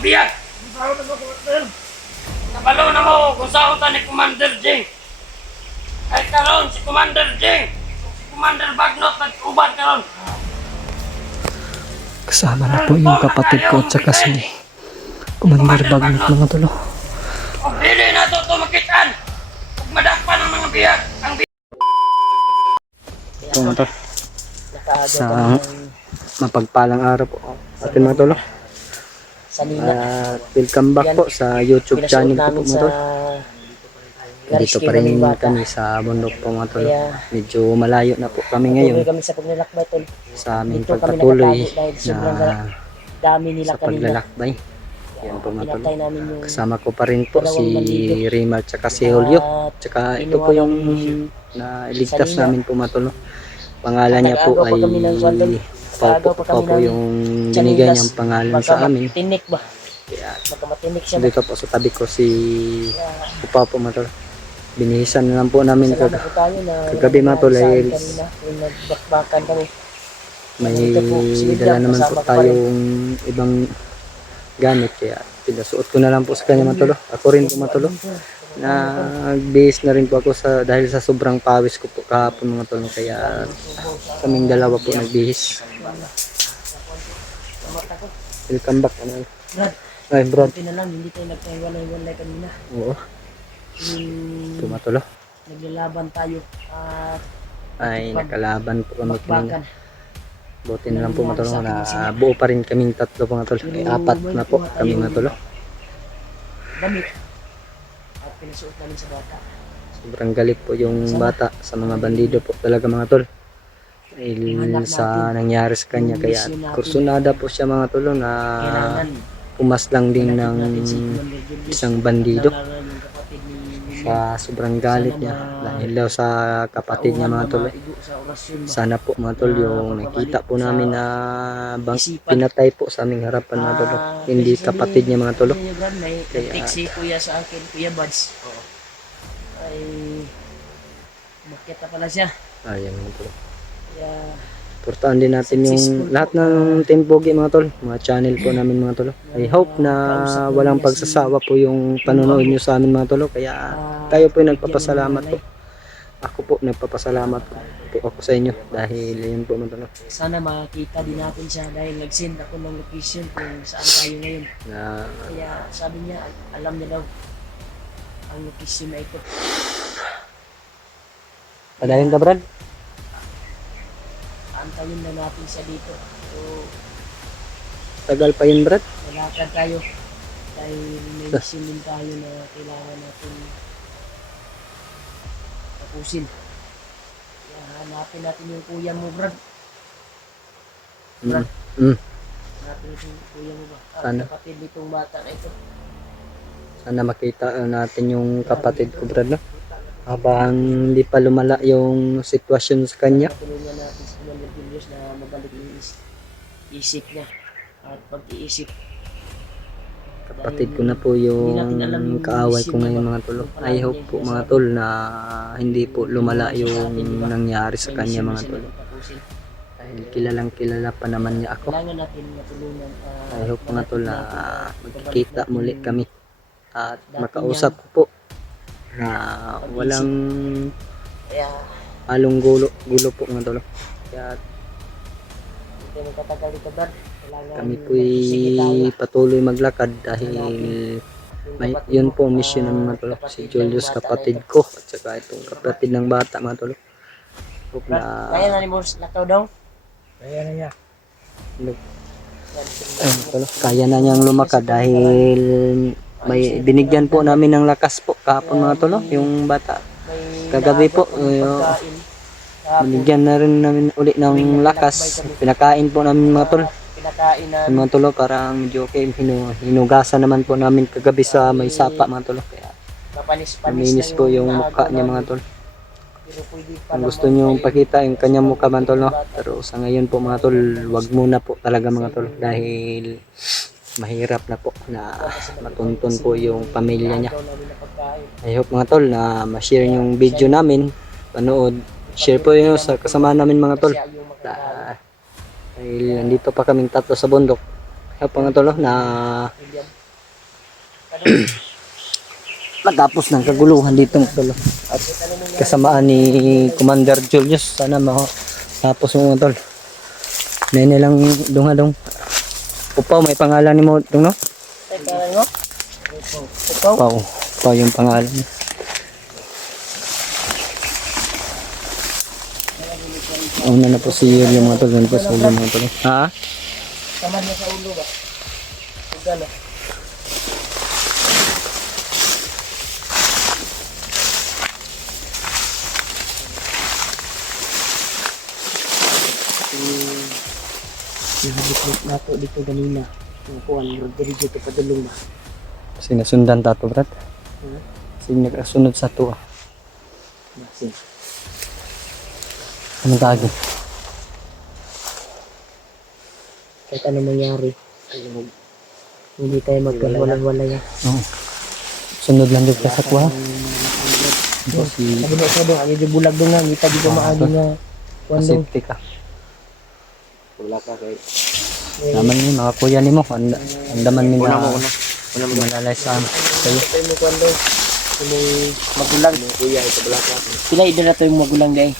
biyag. Kabalo na mo kung saan ta ni Commander J. Ay karon si Commander J. Si Commander Bagnot nag-uban karon. Kasama na po yung kapatid ko at saka si Commander Bagnot mga tol. O dili na to tumakitan. Ug madakpan ang mga biyag. Ang Ito mga tol. Sa mapagpalang araw po atin mga tol. Welcome back po sa YouTube channel ko po mga tol. Dito pa rin kami sa bundok po mga tol. Medyo malayo na po kami ngayon sa aming pagpatuloy na sa paglalakbay. Yan po mga tol. Kasama ko pa rin po si Rima at si Julio. Tsaka ito po yung nailigtas namin po mga tol. Pangalan niya po ay Pau po yung binigay niyang pangalan sa amin. Kaya dito po sa tabi ko si Pau po mga tol. Binihisan na lang po namin kagabi mga tol ay may dala naman po tayong ibang gamit kaya pinasuot ko na lang po sa kanya mga tol. Ako rin po mga tol. Nagbihis na rin po ako dahil sa sobrang pawis ko po kahapon mga tol, kaya kaming dalawa po nagbihis. Welcome back ano. Ay Brad. Hindi tayo nagkahiwalay-walay kanina. Oo. Tumatolo. Naglalaban tayo at ay nakalaban po kami kanina. Buti na lang po mga tol na buo pa rin kaming tatlo mga tol. Ay apat na po kami mga tol. Damit. At pinasuot namin sa bata. Sobrang galit po yung bata sa mga bandido po talaga mga tol. Dahil sa nangyari sa kanya kaya kursunada po siya mga tol na pumaslang din ng isang bandido sa sobrang galit niya dahil daw sa kapatid niya mga tol. Sana po mga tol yung nakita po namin na pinatay po sa aming harapan mga tol, hindi kapatid niya mga tol. Kaya si kuya sa akin, kuya Buds. Ay makita pala siya. Ayan mga tol. Kaya Portaan din natin yung lahat ng Team Pogi mga tol, mga channel po namin mga tol. I hope na walang pagsasawa po yung panonood nyo sa amin mga tol. Kaya tayo po yung nagpapasalamat po. Ako po nagpapasalamat po ako sa inyo dahil yun po mga tol. Sana makita din natin siya dahil nag-send ako ng location kung saan tayo ngayon. Kaya sabi niya, alam niya daw ang location na ito. Padayon ka Brad? Antayin na natin siya dito. So, tagal pa yun Brad? malakad tayo dahil may mission din tayo na kailangan natin tapusin. Kaya hanapin natin yung kuya mo Brad. Brad, hanapin yung kuya mo ba? Sana. Kapatid nitong bata na ito. Sana makita natin yung kapatid ko Brad no? Habang hindi pa lumala yung sitwasyon sa kanya. Tulungan natin sa mga Julius na mabalik yung isip niya at pag-iisip. Kapatid ko na po yung kaaway ko ngayon mga tol. I hope po mga tol na hindi po lumala yung nangyari sa kanya mga tol. Dahil kilalang kilala pa naman niya ako. Kailangan natin matulungan. I hope mga tol na magkikita muli kami at makausap ko po na walang halong gulo po mga tol. Kaya kami po'y patuloy maglakad dahil may yun po mission ng mga tol. Si Julius kapatid ko at saka itong kapatid ng bata mga tol. Hope na Kaya na ni Boss lakaw daw? Kaya na niya. Kaya na niyang lumakad dahil may binigyan po namin ng lakas po kahapon mga tol, yung bata. Kagabi po, binigyan na rin namin uli ng lakas. Pinakain po namin mga tol. Pinakain na Mga tol, parang joke, hinugasan naman po namin kagabi sa may sapa mga tol. Kaya maminis po yung mukha niya mga tol. Kung gusto nyo pakita yung kanyang mukha mga tol, no? Pero sa ngayon po mga tol, wag muna po talaga mga tol dahil mahirap na po na matuntun po yung pamilya niya. I hope mga tol na ma-share yung video namin, panood, share po yun sa kasama namin mga tol. Dahil nandito pa kaming tatlo sa bundok, Apa nga tol na matapos ng kaguluhan dito mga tol. At kasamaan ni Commander Julius sana tapos mo mga tol. Nene lang dong. Upaw may pangalan ni mo dong no? Pangalan mo? Upaw? Upaw yung pangalan niya. Una na po si Yuri mga tol. Ano po sa ulo mga tol? Ha? Tamad na sa ulo ba? Gano? Nabuklit na to dito ganina. Yung kuhan, Rodrigo ito padulong ba? Sinasundan tato brat. Kasi nakasunod sa to. Masin. Anong tagi? Kahit ano mangyari, hindi tayo magkawalang-walay. Oo. Sunod lang dito sa kuha. Ito si Sabi na sa doon, ang bulag doon nga, kita dito maagi nga. Kuandong. safety ka. Wala ka kay. Naman ni mga kuya ni mo. Andaman ni na malalay sa sa'yo. Ito yung kuandong. Yung magulang. Kuya ito wala ka. Pila idol na to yung magulang day.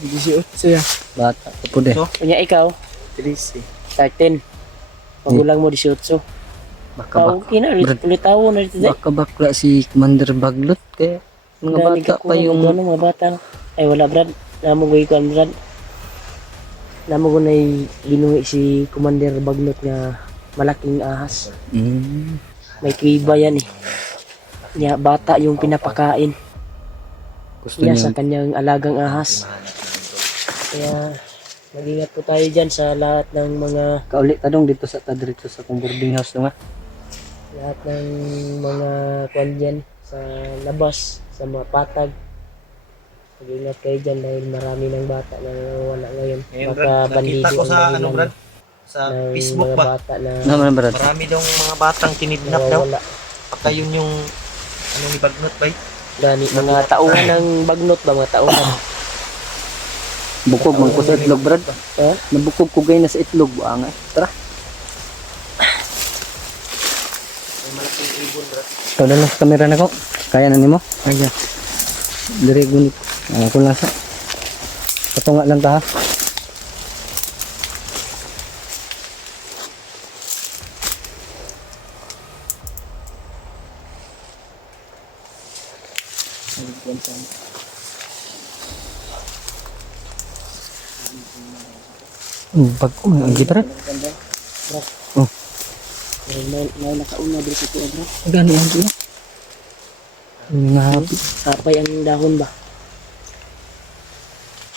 18 siya. Bata po de. Kunya ikaw, 13. 13. Magulang mo 18. Baka Okay na, ulit tawo na dito day. baka bakla si Commander Baglot kaya mga Dali bata ka pa kuha, yung mga bata. Ay wala brad, namo ko ikuan brad. Namo ko na binuhi si Commander Baglot nga malaking ahas. May kiba yan eh. Niya, bata yung pinapakain gusto niya niya sa kanyang alagang ahas. Kaya mag-ingat po tayo dyan sa lahat ng mga kaulit tanong dito sa tadrito sa kong boarding house nga. lahat ng mga kwan dyan sa labas, sa mga patag. Mag-ingat kayo dyan dahil marami ng bata na wala ngayon. Ngayon, Baka Brad, bandido nakita ko ang sa dahilan ano, Brad? Sa ng Facebook mga ba? bata na Naman brad. Marami daw mga batang kinidnap daw. nawawala. Baka yun yung ano ni Bagnot ba? Gani, mga tauhan ng bagnot ba, mga tauhan. Bukog man ko sa itlog brad. Ha? Nabukog ko gay na sa itlog ba nga. Tara. May malaking ibon, Brad. Ikaw na lang sa kamera na ko. Kaya na nimo? Kaya. Dire gunit. Ako lang sa. Patunga lang ta ha. Pag ang gitara. Oh, May nakauna dito sa tuwa, bro. gani ang gitara. Nga Kapay ang dahon ba?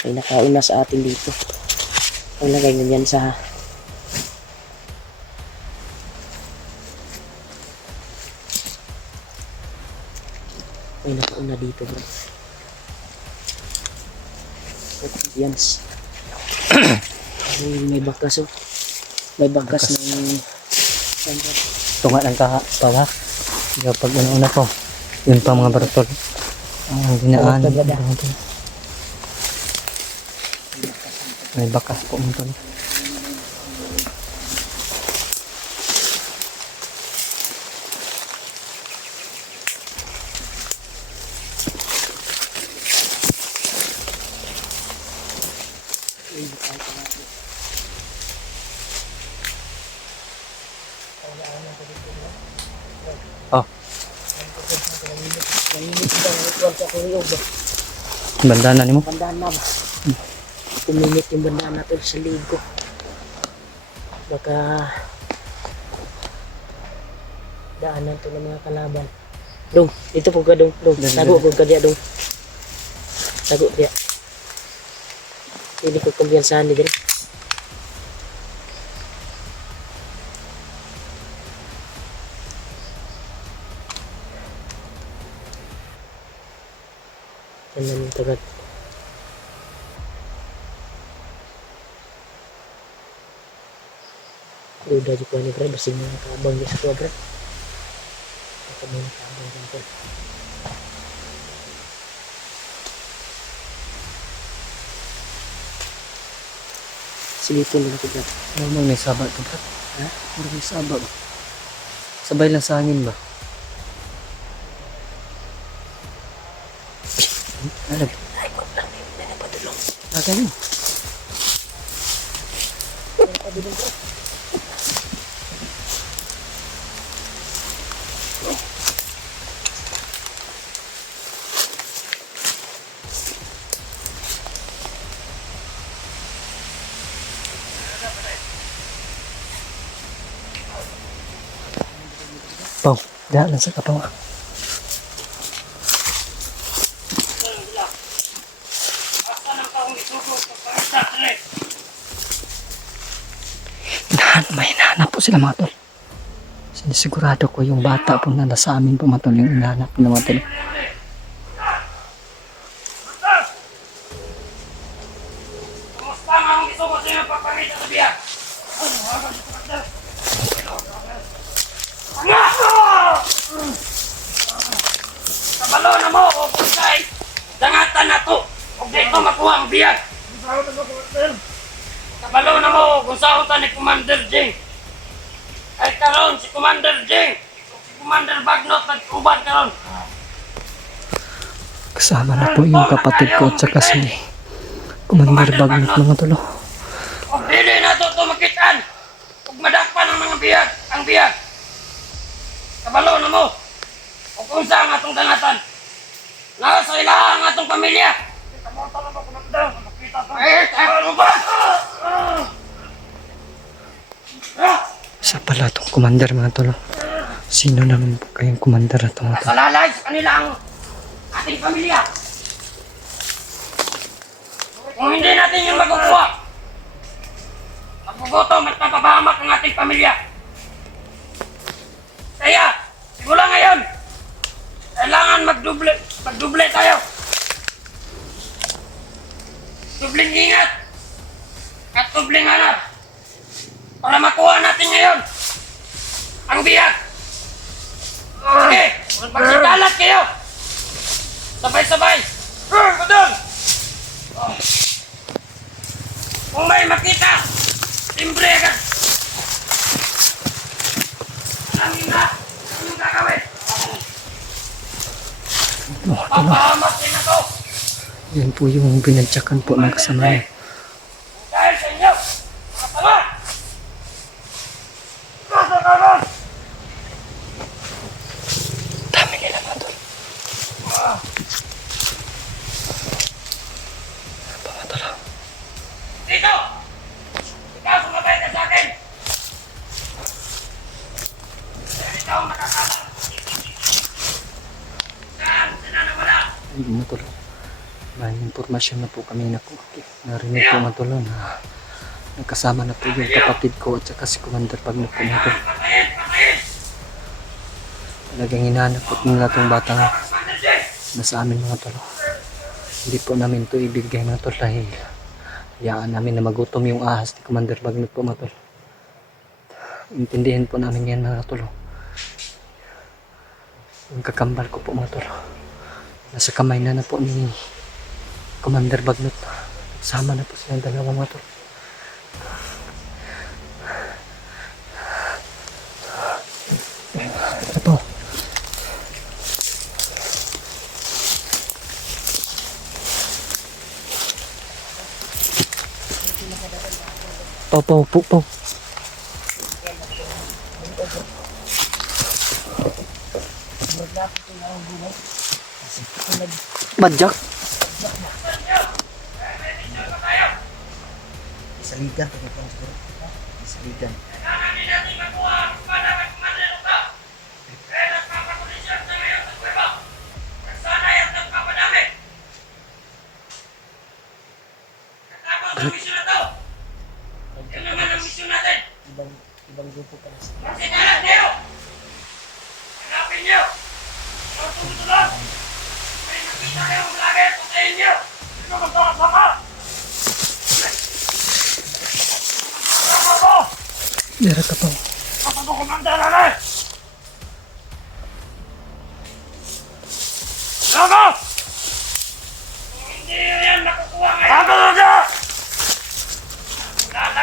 Ay nakauna sa atin dito. Ang lagay ganyan sa ay nakauna dito bro. Yan. Ay, may bakas oh. May bakas ng tunga lang ka pa ha. Kapag una ko. Yun pa mga bartol. Ang dinaan. May bakas po mga tol. Oh, bandana ni mo. bandana ba? Kuminit yung bandana to sa ligo. Baka daanan to ng mga kalaban. Dong, dito po ka dong. Dong, tago po ka diya dong. Tago diya. Hindi ko kumpiyansahan di gani. Yan lang yung tagat. Udah juga nih bro, bersih mga kabang di sa bro. Ito mga kabang dito. Silipin lang ko, Brad. Ano mo may sabag ka ba? Ha? Ano may sabag? Sabay lang sa hangin ba? Alag. Agad yun. Pau, daan lang sa kapaw. Asa nang taong isugo sa pangita, Tre? May hinahanap po sila mga tol. Sinisigurado ko yung bata po na nasa amin po mga tol, yung hinahanap na mga tol. Kumusta nga ang isugo sa iyong pagpangita sa biya? Nga! Kabalo na mo, o pusay! Dangatan na to! Huwag dito makuha ang biya! Kabalo na mo kung saan ta ni Commander Jing. Ay karon si Commander Jing. Si Commander Bagnot nag-uban karon. Kasama na po yung kapatid ko at saka si Commander Bagnot mga tol. Huwag dili na to tumakitaan. Huwag madakpan ang mga biyag. Ang biyag. Kabalo na mo. Huwag kung saan ang atong dangatan. Nasa ilaha ang atong pamilya. Eh, tayo ba? Isa pala itong commander mga tol. Sino naman po kayong commander na ito mga tol? Salalay sa kanila ang ating pamilya. Kung hindi natin yung makukuha, magugutom at mapapahamak ang ating pamilya. Kaya, simula ngayon, kailangan magduble tayo. Dubling ingat at dubling hanap para makuha natin ngayon ang biyak. Sige, magsikalat kayo. Sabay-sabay. Badong! Kung may makita, timbre agad. Anong gagawin? Papahamak din na to. Yan po yung binadyakan po ng kasama niya. Dahil sa inyo, mga tama! Nasa karon! Dami nila mga tol. Mga tol. Dito! Ikaw sumabay ka sa akin! Ikaw ang makakala! Saan? Saan na wala? Ay mga tol. May impormasyon na po kami na po. Narinig po mga tol na nagkasama na po yung kapatid ko at saka si Commander Bagnot po mga tol. Patayin! Patayin! Talagang hinahanap po nila itong bata na nasa amin mga tol. Hindi po namin ito ibigay mga tol dahil hayaan namin na magutom yung ahas ni Commander Bagnot po mga tol. Intindihin po namin yan mga tol. Yung kakambal ko po mga tol. Nasa kamay na po ni Commander Bagnot. Sama na po silang dalawa mga tol. Ito po. Pau. Badjak. Isaligan. Isaligan. Kailangan din natin makuha ang espada ng Commander Uta. Kaya nagpapakondisyon sa ngayon sa kuweba. Nagsanay at nagpapadami. Katapos ang misyon na to. Yan naman ang misyon natin. Ibang grupo pala sa Magsikalat kayo. Hanapin niyo. Ang tumutulan. May nakita kayong vlogger, patayin niyo. Sino magkakasama? Dira ka po. Kapag ko kumanda na rin! Lago! Kung hindi yan nakukuha ngayon! Lago na siya! Wala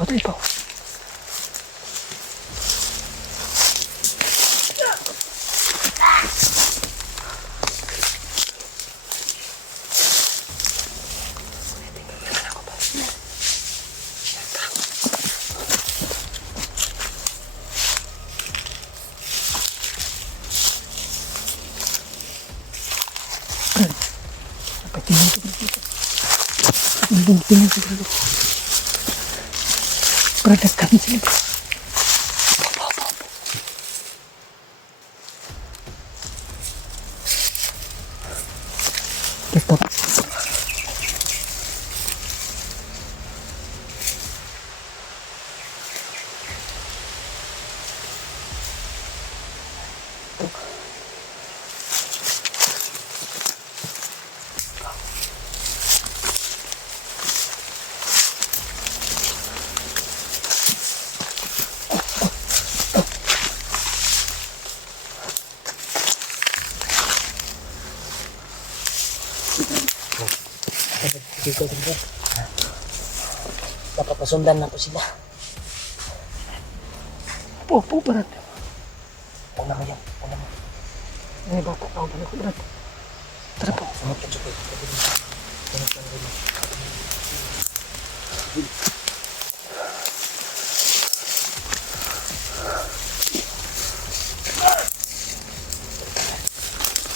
Dali pa. Peradakan sini. Stop. Dito. Dapat pasundan na po sila. Po, Brad. Una mo yan. Una mo. Ay, bata. Ako na ko, Brad. Tara po. Sunod ka, Chukoy. Sunod ka na rin.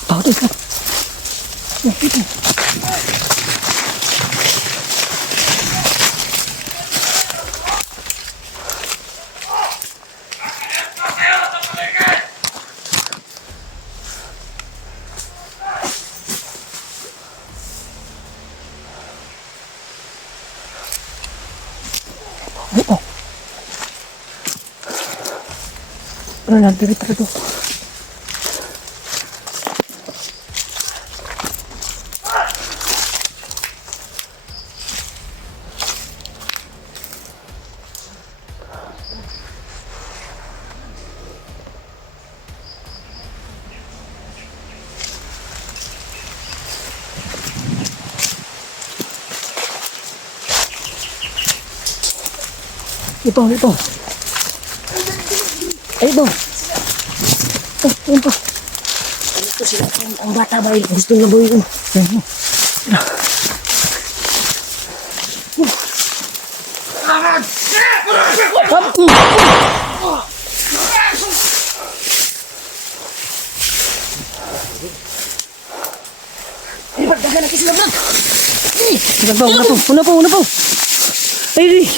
Bawat ka. Nakita. Ano lang, dito. Ito. Ay, ito. Ayun pa. Ito sila. Ang bata ba yun? Gusto nga boy ko. Ay, pagdagan natin sila, Brad. Una po. Ay,